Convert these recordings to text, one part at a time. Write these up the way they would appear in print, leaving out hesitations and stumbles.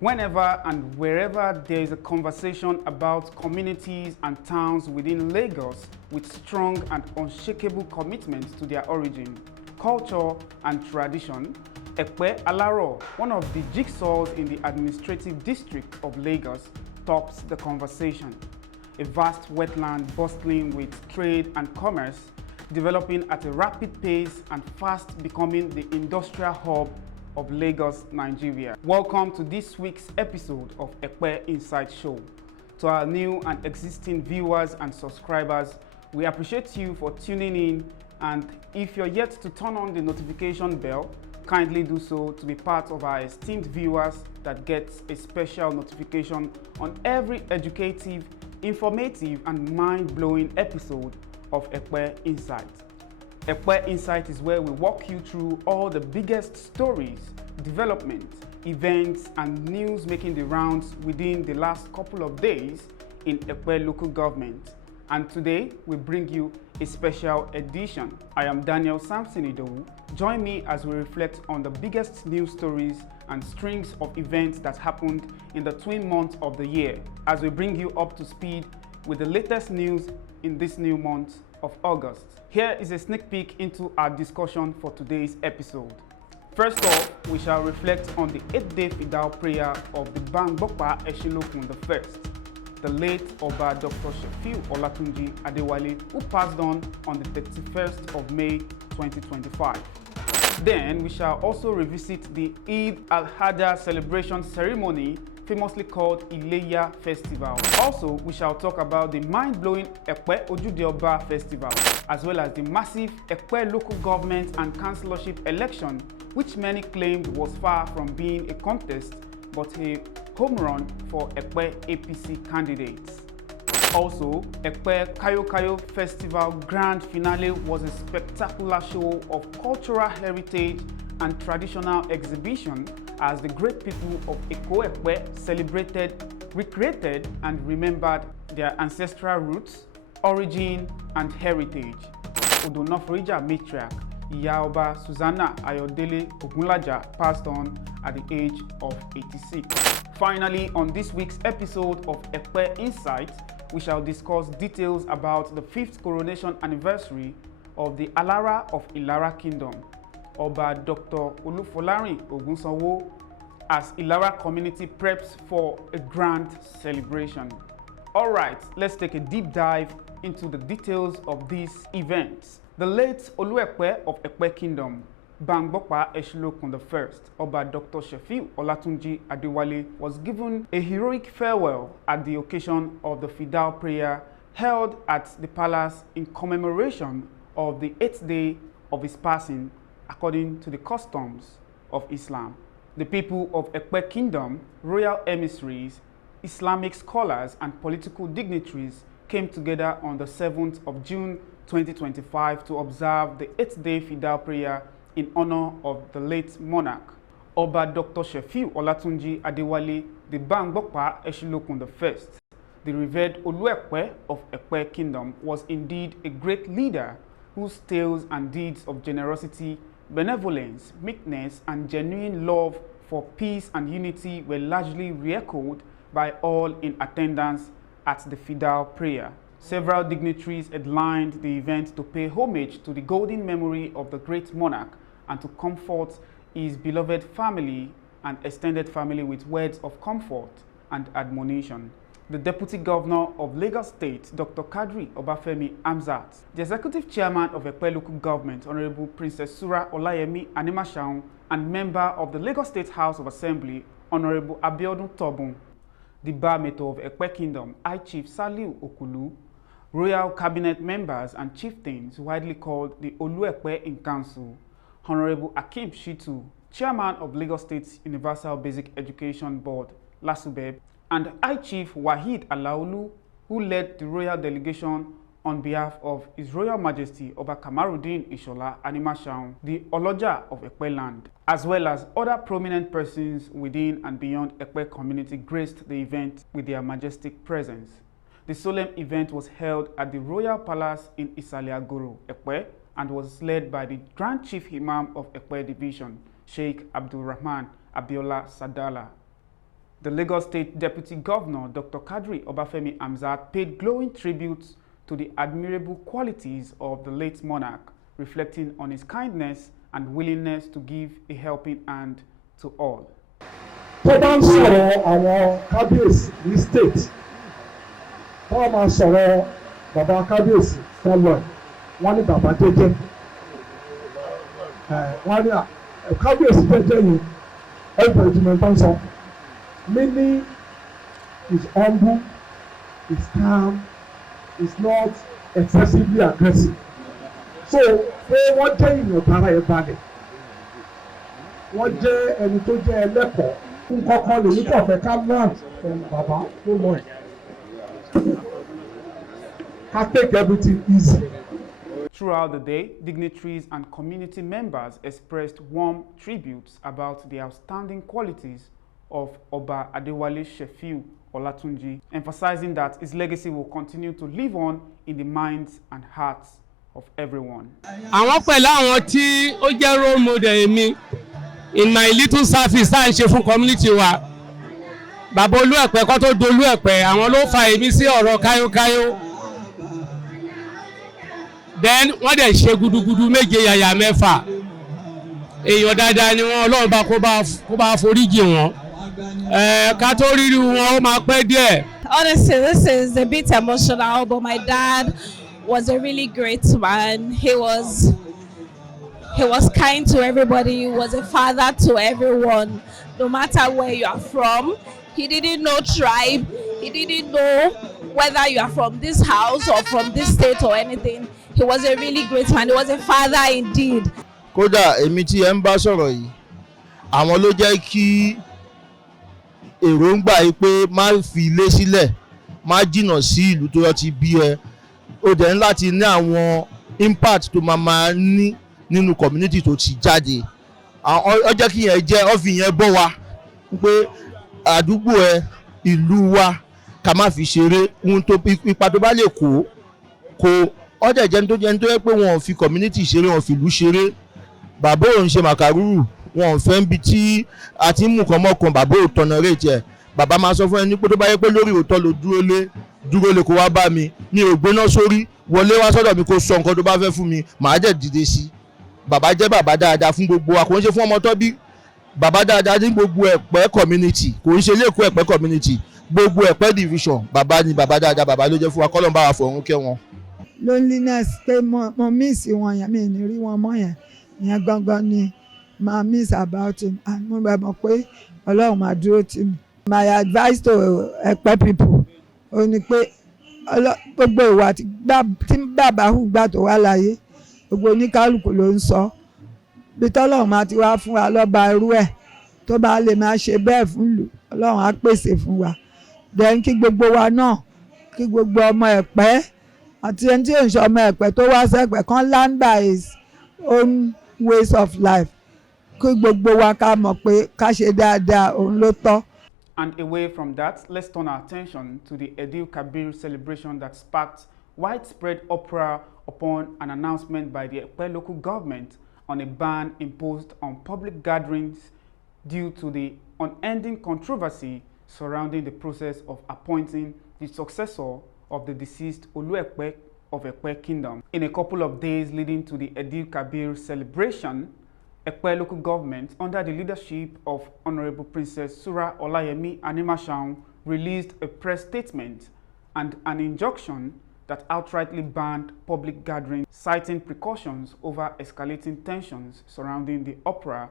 Whenever and wherever there is a conversation about communities and towns within Lagos with strong and unshakable commitments to their origin, culture and tradition, Epe Alaro, one of the jigsaws in the administrative district of Lagos, tops the conversation. A vast wetland bustling with trade and commerce, developing at a rapid pace and fast becoming the industrial hub of Lagos, Nigeria. Welcome to this week's episode of Epe Insight Show. To our new and existing viewers and subscribers, we appreciate you for tuning in, and if you're yet to turn on the notification bell, kindly do so to be part of our esteemed viewers that gets a special notification on every educative, informative and mind-blowing episode of Epe Insight. Epe Insight is where we walk you through all the biggest stories, developments, events and news making the rounds within the last couple of days in Epe Local Government. And today we bring you a special edition. I am Daniel Samson Idowu. Join me as we reflect on the biggest news stories and strings of events that happened in the twin months of the year, as we bring you up to speed with the latest news in this new month of August. Here is a sneak peek into our discussion for today's episode. First off, we shall reflect on the 8-day Fidau prayer of the Bamgbopa Eshinlokun I, the late Oba Dr. Shefiu Olatunji Adewale, who passed on the 31st of May 2025. Then we shall also revisit the Al-Adha celebration ceremony, famously called El Festival. Also, we shall talk about the mind-blowing Epe Ojude Oba Festival, as well as the massive Epe Local Government and councillorship election, which many claimed was far from being a contest, but a home run for Epe APC candidates. Also, Epe Kayokayo Festival grand finale was a spectacular show of cultural heritage and traditional exhibition as the great people of Epe celebrated, recreated and remembered their ancestral roots, origin and heritage. Odonofrija matriarch Iya Oba Susana Ogunlaja passed on at the age of 86. Finally, on this week's episode of Epe Insight, we shall discuss details about the 5th coronation anniversary of the Alara of Ilara Kingdom, Oba Dr. Olufolarin Ogunsanwo, as Ilara community preps for a grand celebration. Alright, let's take a deep dive into the details of these events. The late Oluepe of Epe Kingdom, Bamgbopa Eshinlokun I, Oba Dr. Shefiu Olatunji Adewale, was given a heroic farewell at the occasion of the Fidau prayer held at the palace in commemoration of the 8th day of his passing, according to the customs of Islam. The people of Epe Kingdom, royal emissaries, Islamic scholars and political dignitaries came together on the 7th of June 2025 to observe the 8th-day Fidau prayer in honor of the late monarch, Oba Dr. Shefiu Olatunji Adewale, the Bamgbopa Eshinlokun I. The revered Oluepe of Epe Kingdom was indeed a great leader whose tales and deeds of generosity, benevolence, meekness, and genuine love for peace and unity were largely re-echoed by all in attendance at the Fidau prayer. Several dignitaries headlined the event to pay homage to the golden memory of the great monarch and to comfort his beloved family and extended family with words of comfort and admonition. The Deputy Governor of Lagos State, Dr. Kadri Obafemi Hamzat, the Executive Chairman of Epe Local Government, Honorable Princess Sura Olayemi Animashaun, and Member of the Lagos State House of Assembly, Honorable Abiodun Tobun, the Bameto of Epe Kingdom, High Chief Saliu Okulu, Royal Cabinet members and chieftains widely called the Oluepe in Council, Honorable Akim Shitu, Chairman of Lagos State Universal Basic Education Board, LASUBEB, and High Chief Wahid Alaolu, who led the royal delegation on behalf of His Royal Majesty Oba Kamaruddin Ishola Animashaun, the Oloja of Epe land, as well as other prominent persons within and beyond Epe community graced the event with their majestic presence. The solemn event was held at the Royal Palace in Isaliagoro, Epe, and was led by the Grand Chief Imam of Epe Division, Sheikh Abdul Rahman Abiola Sadala. The Lagos State Deputy Governor, Dr. Kadri Obafemi Hamzat, paid glowing tributes to the admirable qualities of the late monarch, reflecting on his kindness and willingness to give a helping hand to all. Tó bá ń sọ̀rọ̀ àwọn kábíyèsí ní state, wọ́n máa sọ̀rọ̀ bàbá kábíyèsí fẹ́lọ̀ wọ́n ní bàbá jẹ́jẹ́. Wọ́n ní kábíyèsí jẹ́jẹ́ yìí everybody ti mọ̀ tán sọ. Meaning is humble, is calm, is not excessively aggressive. So pé wọ́n jẹ́ èèyàn tara ẹ̀ balẹ̀. Wọ́n jẹ́ ẹni tó jẹ́ ẹlẹ́kọ̀ọ́. Nǹkan lè ní kọ̀ọ̀fẹ́ ká learn from bàbá tó lọ ẹ̀. Ká take everything easy. Throughout the day, dignitaries and community members expressed warm tributes about the outstanding qualities of Oba Adewale Shefiu Olatunji, emphasizing that his legacy will continue to live on in the minds and hearts of everyone. Àwọn pẹ̀lú àwọn tí ó jẹ́ role model mi in my little service tá à ń ṣe fún community wa. Bàbá Olú Ẹ̀pẹ́ kó tó dolú Ẹ̀pẹ́, àwọn ló fa èmi sí ọ̀rọ̀ Kayokayo. Then wọ́n dẹ̀ ṣe gudugudu méje yàyà mẹ́fà. Èèyàn dáadáa ni wọ́n, Ọlọ́run bá kó bá foríjì wọn. Ká tó rírí wọn ó máa pẹ́ díẹ̀. Honestly, this is a bit emotional, but my dad was a really great man. He was kind to everybody. He was a father to everyone, no matter where you are from. He didn't know tribe. He didn't know whether you are from this house or from this state or anything. He was a really great man. He was a father indeed. Kódà èmi tí ẹ ń bá sọ̀rọ̀ yìí, àwọn ló jẹ́ kí èròǹgbà yìí pé má fi ilé sílẹ̀, má jìnnà sí ìlú tó yọ ti bí ẹ. Ó dẹ̀ ń láti ní àwọn impact tó máa ní nínú community tó ti jáde. Ó jẹ́ kí yẹn jẹ́ ọ́fì yẹn bọ́ wa pé àdúgbò ẹ, ìlú wa ká má fi ṣeré, ohun tó ipa tó bá lè kó. Ó dẹ̀ jẹ́ ní tó yẹ pé wọn ò fi community ṣeré, wọn ò fi ìlú ṣeré. Bàbá òun ṣe màkàrúrù, wọn ò fẹ́ ń bi tí a ti ń mú kan mọ́kan, bàbá ò tọ̀nà rẹ̀ jẹ́. Bàbá máa sọ fún ẹni pé tó bá yẹ pé lórí òótọ́ ló dúró lé kó wá bá mi, mi ò gbéná sórí, wọlé wá sọ́dọ̀ mi kó sọ nǹkan tó bá fẹ́ fún mi, màá dẹ̀ dìde sí. Bàbá jẹ́ bàbá dáadáa fún gbogbo wa, kò ń ṣe fún ọmọ tó bí. Bàbá dáadáa ní gbogbo Ẹ̀pẹ́ community, kò ń ṣe Ilé-Èkó Ẹ̀pẹ́ community, gbogbo Ẹ̀pẹ́ division. Bàbá ni bàbá dáadáa, bàbá ló jẹ́ fún wa, kọ́lọ́n bá wa fọ̀run kẹ́ wọn. Loneliness pé mo miss wọn yẹn, mi ní rí wọn mọ́ yẹn gangan ni ma miss about him, and mo bẹ̀ mọ̀ pé Ọlọ́run máa dúró tì mí. My advice to Ẹ̀pẹ́ people ó ní pé gbogbo ìwà tí bàbá hù gbà tó wà láyé, gbogbo oníkálukú ló ń sọ. Bí tọ́lọ́run máa ti wá fún wa lọ́ba irú ẹ̀ tó bá lè máa ṣe bẹ́ẹ̀ fún ìlú, Ọlọ́run á pèsè fún wa. Then kí gbogbo wa náà, kí gbogbo ọmọ Ẹ̀pẹ́ àti ẹni tí ò ń ṣe ọmọ Ẹ̀pẹ́ tó wá sẹ́pẹ̀ kan learn by his own ways of life. Kí gbogbo wa ká mọ̀ pé ká ṣe dáadáa, òun ló tọ́. And away from that, let's turn our attention to the Eid-el-Kabir celebration that sparked widespread uproar upon an announcement by the Epe Local Government on a ban imposed on public gatherings due to the unending controversy surrounding the process of appointing the successor of the deceased Olu Epe of Epe Kingdom. In a couple of days leading to the Eid-el-Kabir celebration, Epe Local Government, under the leadership of Honorable Princess Sura Olayemi Animashaun, released a press statement and an injunction that outrightly banned public gatherings, citing precautions over escalating tensions surrounding the uproar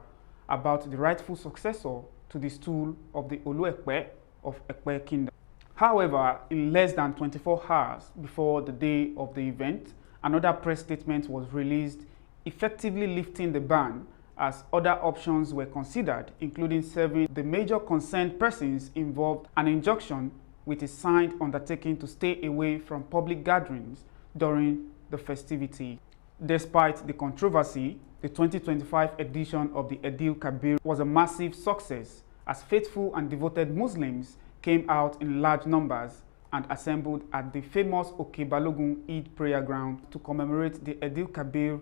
about the rightful successor to the stool of the Olu Epe of Epe Kingdom. However, in less than 24 hours before the day of the event, another press statement was released, effectively lifting the ban, as other options were considered, including serving the major concerned persons involved an injunction with a signed undertaking to stay away from public gatherings during the festivity. Despite the controversy, the 2025 edition of the Eid-el-Kabir was a massive success, as faithful and devoted Muslims came out in large numbers and assembled at the famous Okebalogun Eid prayer ground to commemorate the Eid-el-Kabir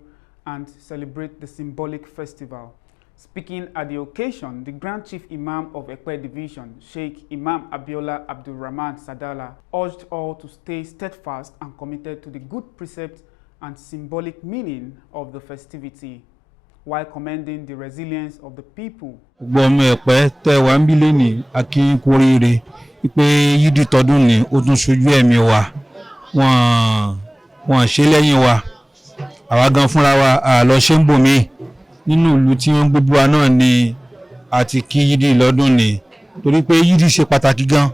and celebrate the symbolic festival. Speaking at the occasion, the Grand Chief Imam of Epe Division, Sheikh Imam Abiola Abdulrahman Sadala, urged all to stay steadfast and committed to the good precepts and symbolic meaning of the festivity, while commending the resilience of the people. Gbọ́mọ Ẹ̀pẹ́ tẹ́ wá ń bí lẹ́nìí akínyìn kú oríire pé yídì tọdún ni ó tún ṣojú ẹ̀mí wa wọ́n ṣe lẹ́yìn wa àwa gan fúnra wa àlọ́ ṣe ń bò mí nínú ìlú tí wọ́n gbogbo wa náà ni àti kí yídì lọ́dún ni torí pé yídì ṣe pàtàkì gan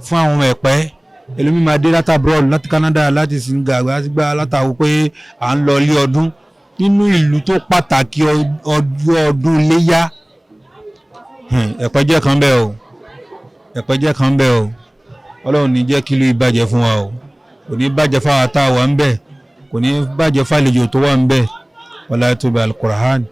fún àwọn ọmọ Ẹ̀pẹ́ ẹlòmí máa dé láti abroad láti Canada láti Senegal láti gbá látàwọ̀ pé à ń lọ ilé ọdún nínú ìlú tó pàtàkì ọdún Iléyá. Ẹ̀pẹ́ jẹ́ kan bẹ́ẹ̀ o Ẹ̀pẹ́ jẹ́ kan bẹ́ẹ̀ o Ọlọ́run ní jẹ́ kí ìlú ìbàjẹ́ fún wa o kò ní bàjẹ́ fáwọn tá a wà ń bẹ̀ kò ní bàjẹ́ fàlejò tó wà ń bẹ̀ wala tó bẹ al-Qur'an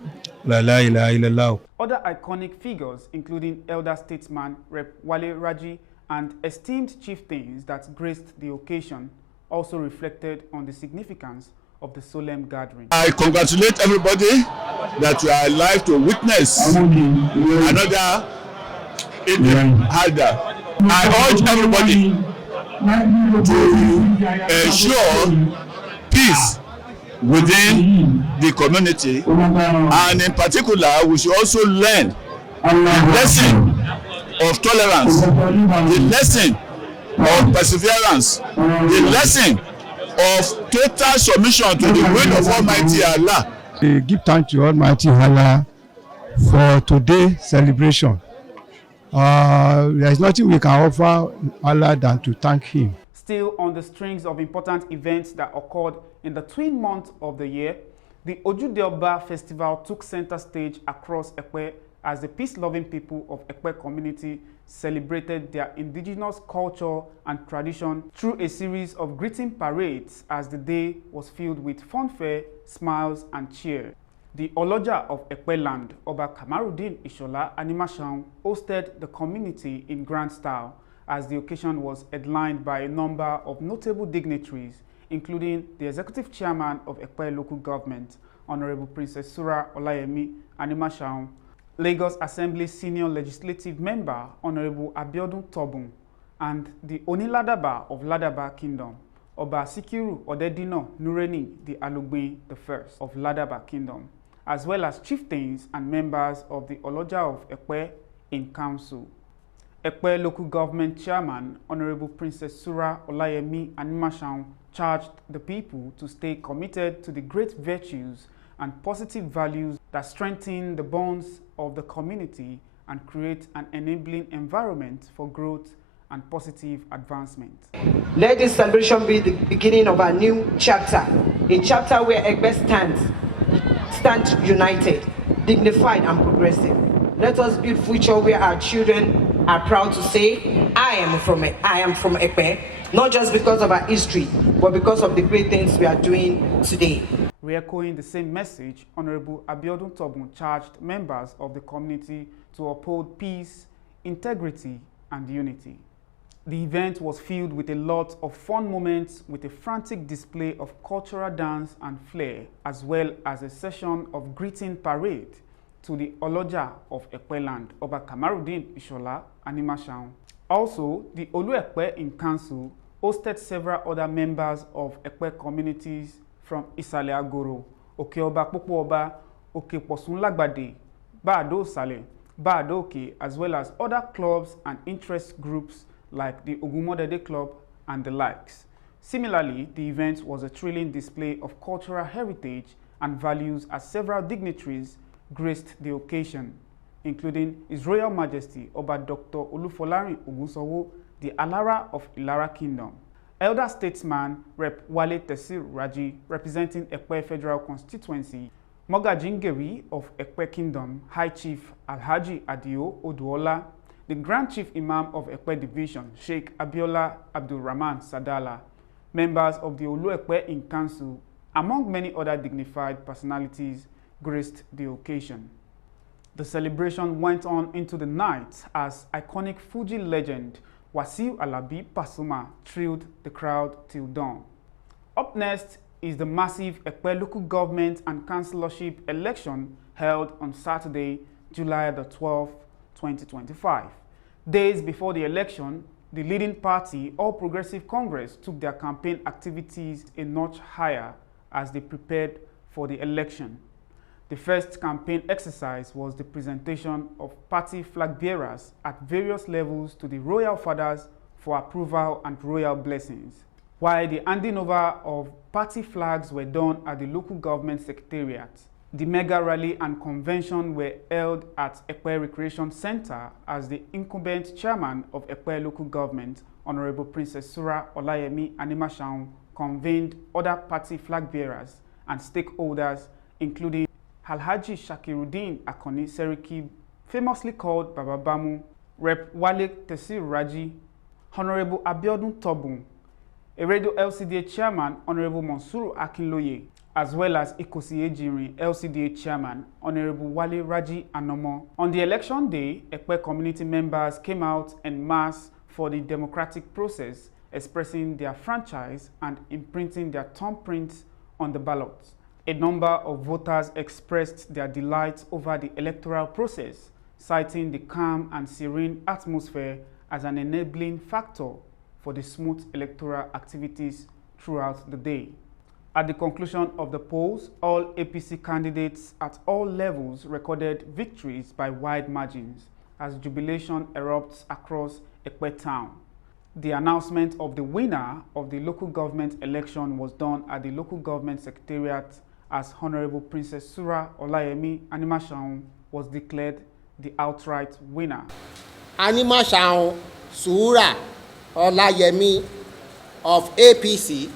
la ilaha illallah. Other iconic figures, including elder statesman Rep. Wale Raji and esteemed chieftains that graced the occasion, also reflected on the significance of the solemn gathering. I congratulate everybody that you are alive to witness another Al-Adha. I urge everybody to ensure peace within the community, and in particular we should also learn the lesson of tolerance, the lesson of perseverance, the lesson of total submission to the will of Almighty Allah. We give thanks to Almighty Allah for today's celebration. There is nothing we can offer Allah than to thank Him. Still on the strings of important events that occurred in the twin month of the year, the Ojude Oba Festival took center stage across Epe as the peace-loving people of Epe community celebrated their indigenous culture and tradition through a series of greeting parades as the day was filled with fanfare, smiles and cheer. The Oloja of Epe land, Oba Kamarudin Ishola Animashaun, hosted the community in grand style as the occasion was headlined by a number of notable dignitaries, including the Executive Chairman of Epe Local Government, Honorable Princess Sura Olayemi Animashaun, Lagos Assembly Senior Legislative Member, Honorable Abiodun Tobun, and the Oniladaba of Ladaba Kingdom, Oba Sikiru Odedino Nureni the Alugbe I of Ladaba Kingdom, as well as chieftains and members of the Oloja of Epe in council. Epe Local Government Chairman, Honorable Princess Sura Olayemi Animashaun, charged the people to stay committed to the great virtues and positive values that strengthen the bonds of the community and create an enabling environment for growth and positive advancement. Let this celebration be the beginning of a new chapter, a chapter where Epe stands united, dignified and progressive. Let us build a future where our children are proud to say, I am from Epe, not just because of our history, but because of the great things we are doing today. Re-echoing the same message, Honorable Abiodun Tobun charged members of the community to uphold peace, integrity, and unity. The event was filled with a lot of fun moments with a frantic display of cultural dance and flair, as well as a session of greeting parade to the Oloja of Epe land, Oba Kamarudin Ishola Animashaun. Also, the Olu Epe in council hosted several other members of Epe communities from Isale Agoro, Oke Oba Popo Oba, Oke Posun Lagbade, Baado Sale, Baado Oke, as well as other clubs and interest groups like the Ogumodede Club and the likes. Similarly, the event was a thrilling display of cultural heritage and values as several dignitaries graced the occasion, including His Royal Majesty Oba Dr. Olufolarin Ogunsowo, the Alara of Ilara Kingdom, elder statesman Rep. Wale Tesir Raji, representing Epe Federal Constituency, Mogajingeri of Epe Kingdom, High Chief Alhaji Adio Oduola, the Grand Chief Imam of Epe Division, Sheikh Abiola Abdulrahman Sadala, members of the Olu Epe in Council, among many other dignified personalities, graced the occasion. The celebration went on into the night as iconic Fuji legend Wasiu Alabi Pasuma thrilled the crowd till dawn. Up next is the massive Epe Local Government and Councillorship election held on Saturday, July the 12th, 2025. Days before the election, the leading party, All Progressive Congress, took their campaign activities a notch higher as they prepared for the election. The first campaign exercise was the presentation of party flag bearers at various levels to the royal fathers for approval and royal blessings, while the handing over of party flags were done at the local government secretariat. The mega rally and convention were held at Epe Recreation Center as the incumbent chairman of Epe Local Government, Honorable Princess Sura Olayemi Animashaun, convened other party flag bearers and stakeholders, including Alhaji Shakiruddin Akoni Seriki, famously called Baba Bamu, Rep. Wale Tesir Raji, Honorable Abiodun Tobun, Eredo LCDA Chairman, Honorable Monsuru Akinloye, as well as Ikosi Ejirin LCDA Chairman, Honorable Wale Raji Anomo. On the election day, Epe community members came out en masse for the democratic process, expressing their franchise and imprinting their thumbprints on the ballots. A number of voters expressed their delight over the electoral process, citing the calm and serene atmosphere as an enabling factor for the smooth electoral activities throughout the day. At the conclusion of the polls, all APC candidates at all levels recorded victories by wide margins as jubilation erupts across Epe town. The announcement of the winner of the local government election was done at the local government secretariat as Honorable Princess Sura Olayemi Animashaun was declared the outright winner. Animashaun Sura Olayemi of APC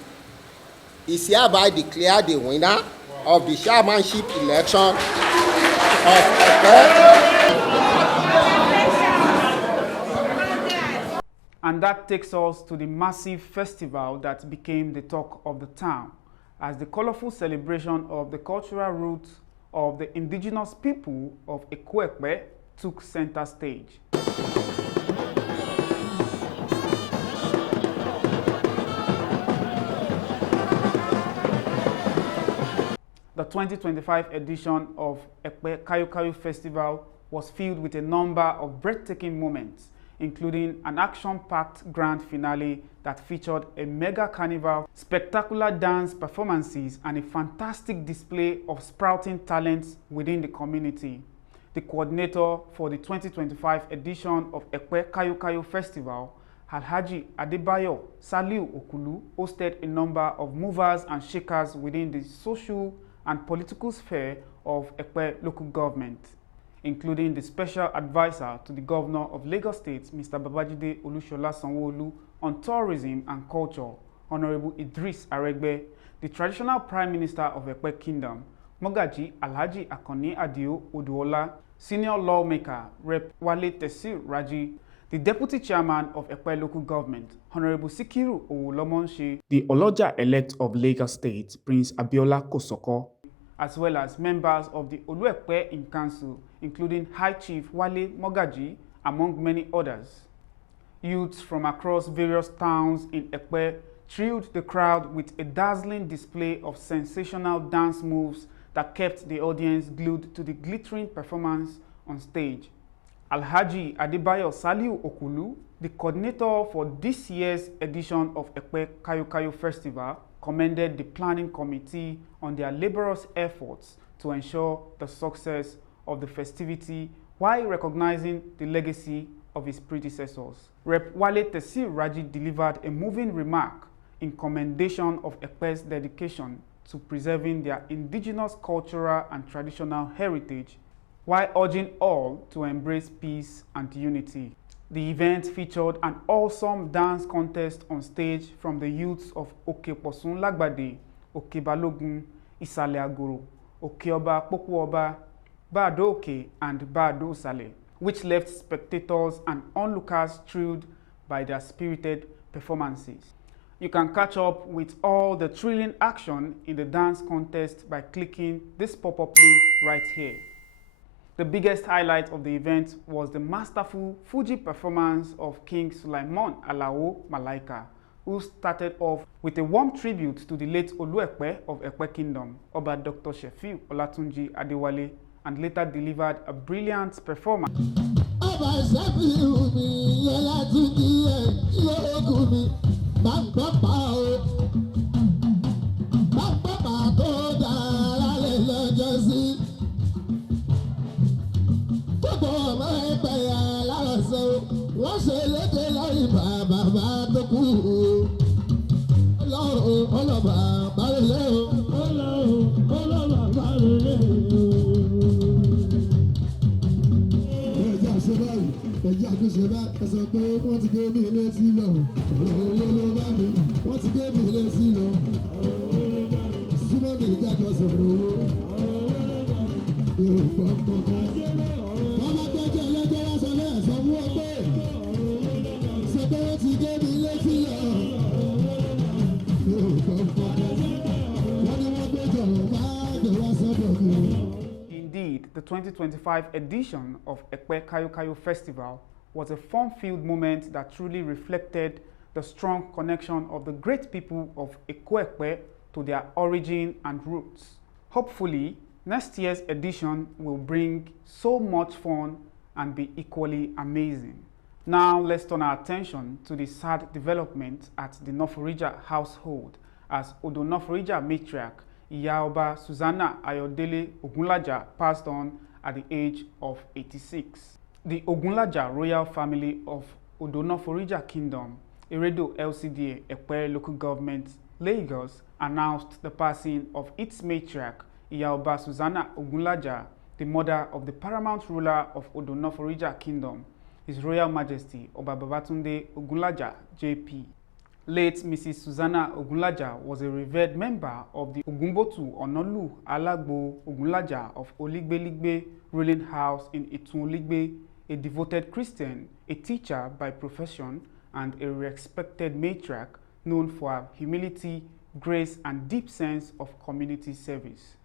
is hereby declared the winner of the chairmanship election of Epe. And that takes us to the massive festival that became the talk of the town, as the colorful celebration of the cultural roots of the indigenous people of Epe took center stage. The 2025 edition of Epe Kayokayo Festival was filled with a number of breathtaking moments, including an action-packed grand finale that featured a mega carnival, spectacular dance performances, and a fantastic display of sprouting talents within the community. The coordinator for the 2025 edition of Epe Kayokayo Festival, Alhaji Adebayo Saliu Okulu, hosted a number of movers and shakers within the social and political sphere of Epe Local Government, including the special advisor to the Governor of Lagos State, Mr. Babajide Olushola Sanwo-Olu, on tourism and culture, Honorable Idris Aregbe, the traditional Prime Minister of Epe Kingdom, Mogaji Alhaji Akoni Adio Oduola, senior lawmaker, Rep. Wale Tesir Raji, the Deputy Chairman of Epe Local Government, Honorable Sikiru Owolomonse, the Oloja-elect of Lagos State, Prince Abiola Kosoko, as well as members of the Olu-Epe in Council, including High Chief Wale Mogaji, among many others. Youths from across various towns in Epe thrilled the crowd with a dazzling display of sensational dance moves that kept the audience glued to the glittering performance on stage. Alhaji Adebayo Saliu Okulu, the coordinator for this year's edition of Epe Kayokayo Festival, commended the planning committee on their laborious efforts to ensure the success of the festivity while recognizing the legacy of his predecessors. Rep. Wale Tesir Raji delivered a moving remark in commendation of Epe's dedication to preserving their indigenous cultural and traditional heritage while urging all to embrace peace and unity. The event featured an awesome dance contest on stage from the youths of Okeposun Lagbade, Okebalogun, Isale Agoro, Okeoba Pokuoba, Bado Oke, and Bado Sale, which left spectators and onlookers thrilled by their spirited performances. You can catch up with all the thrilling action in the dance contest by clicking this pop-up link right here. The biggest highlight of the event was the masterful Fuji performance of King Sulaiman Alao Malaika, who started off with a warm tribute to the late Olu-Epe of Epe Kingdom, Oba Dr. Shefiu Olatunji Adewale, and later delivered a brilliant performance. Ọba Shefiu mi, Olatunji, Iya Ogun mi, Bamgbopa o. Bamgbopa tó dára lè lọ́jọ́ sí. Gbogbo ọmọ ẹgbẹ́ yà lárọ̀sọ, wọ́n ṣe lédè lórí bàbá tó kú o. Ọlọ́run ọlọ́ba balẹ̀ o. Ọlọ́run ọlọ́ba balẹ̀ o. Ẹja ṣe báyìí, ẹja kò ṣe bá ẹ sọ pé wọ́n ti gbé mi létí lọ. Ọ̀rọ̀ ló bá mi, wọ́n ti gbé mi létí lọ. Súnmọ́ mi ìjà kan sọ̀rọ̀ owó. Yóò gbọ́ kankan. Wọ́n máa tọ́jú ẹlẹ́jọ́ wá sọ bẹ́ẹ̀ sọ fún ọ pé sọ pé wọ́n ti gbé mi létí lọ. Yóò gbọ́ kankan. Wọ́n ní wọ́n gbé jọ̀rọ̀ máa gbé wá sọ́dọ̀ mi. Indeed, the 2025 edition of Epe Kayokayo Festival was a fun-filled moment that truly reflected the strong connection of the great people of Epe to their origin and roots. Hopefully, next year's edition will bring so much fun and be equally amazing. Now, let's turn our attention to the sad development at the Noforija household as Odo Noforija matriarch Iya Oba Susana Ogunlaja passed on at the age of 86. The Ogunlaja royal family of Odo Noforija Kingdom, Eredo LCDA, Epe Local Government, Lagos, announced the passing of its matriarch Iya Oba Susana Ogunlaja, the mother of the paramount ruler of Odo Noforija Kingdom, His Royal Majesty Oba Babatunde Ogunlaja, JP. Late Mrs. Susana Ogunlaja was a revered member of the Ogunbotu Onolu Alagbo Ogunlaja of Oligbe ruling house in Itun-Oligbe, a devoted Christian, a teacher by profession, and a respected matriarch known for her humility, grace, and deep sense of community service.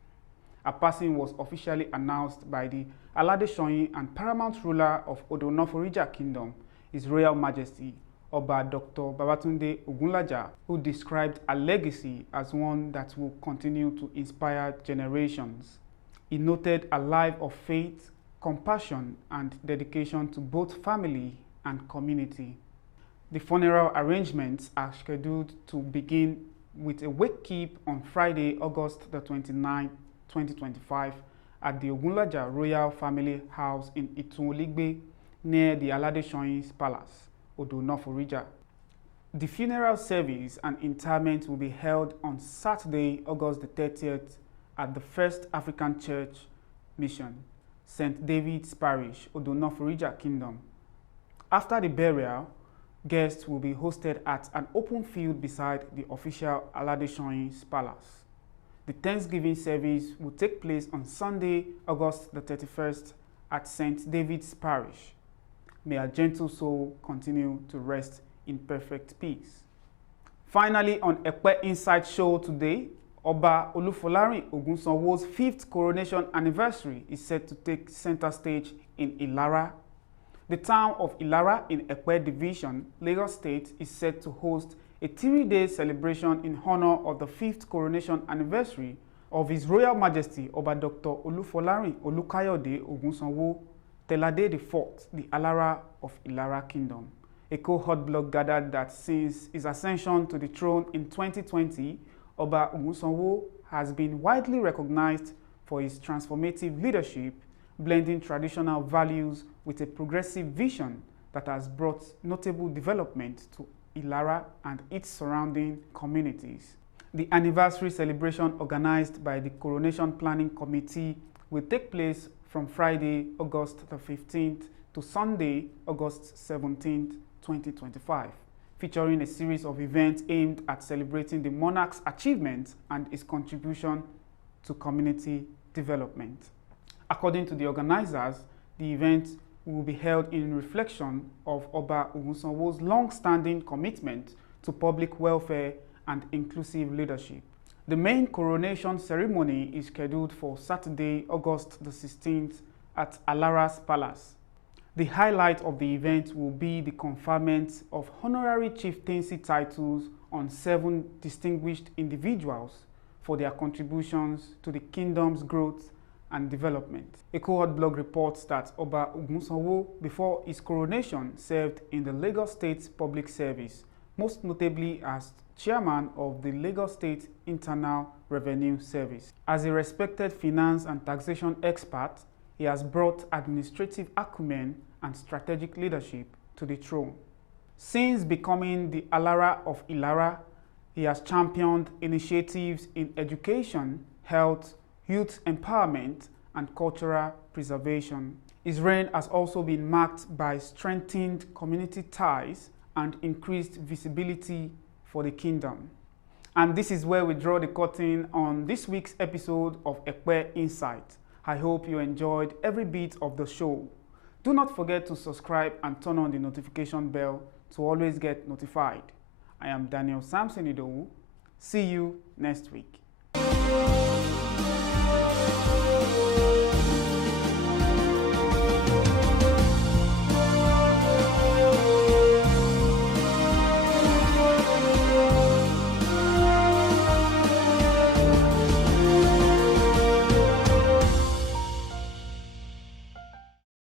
Her passing was officially announced by the Al-Adha and paramount ruler of Odo Noforija Kingdom, His Royal Majesty Oba Dr. Babatunde Ogunlaja, who described her legacy as one that will continue to inspire generations. He noted a life of faith, compassion, and dedication to both family and community. The funeral arrangements are scheduled to begin with a wake-keep on Friday, August the 29th, 2025 at the Ogunlaja Royal Family House in Itun-Oligbe near the Al-Adha Palace, Odo Noforija. The funeral service and interment will be held on Saturday, August the 30th at the First African Church Mission, St. David's Parish, Odo Noforija Kingdom. After the burial, guests will be hosted at an open field beside the official Al-Adha Palace. The Thanksgiving service will take place on Sunday, August the 31st at St. David's Parish. May a gentle soul continue to rest in perfect peace. Finally, on Epe Insight Show today, Oba Olufolarin Ogunsanwo's 5th coronation anniversary is set to take center stage in Ilara. The town of Ilara in Epe Division, Lagos State, is set to host a 3-day celebration in honor of the 5th coronation anniversary of His Royal Majesty Oba Dr. Olufolarin Olukayode Ogunsanwo Telade IV, the Alara of Ilara Kingdom. A cohort blog gathered that since his ascension to the throne in 2020, Oba Ogunsanwo has been widely recognized for his transformative leadership, blending traditional values with a progressive vision that has brought notable development to Ilara and its surrounding communities. The anniversary celebration organized by the Coronation Planning Committee will take place from Friday, August the 15th to Sunday, August 17th, 2025, featuring a series of events aimed at celebrating the monarch's achievements and his contribution to community development. According to the organizers, the event will be held in reflection of Oba Ogunsanwo's long-standing commitment to public welfare and inclusive leadership. The main coronation ceremony is scheduled for Saturday, August the 16th at Alara's Palace. The highlight of the event will be the conferment of honorary chieftaincy titles on 7 distinguished individuals for their contributions to the kingdom's growth and development. A cohort blog reports that Oba Ogunsanwo, before his coronation, served in the Lagos State Public Service, most notably as chairman of the Lagos State Internal Revenue Service. As a respected finance and taxation expert, he has brought administrative acumen and strategic leadership to the throne. Since becoming the Alara of Ilara, he has championed initiatives in education, health, youth empowerment, and cultural preservation. His reign has also been marked by strengthened community ties and increased visibility for the kingdom. And this is where we draw the curtain on this week's episode of Epe Insight. I hope you enjoyed every bit of the show. Do not forget to subscribe and turn on the notification bell to always get notified. I am Daniel Samson Idowu. See you next week.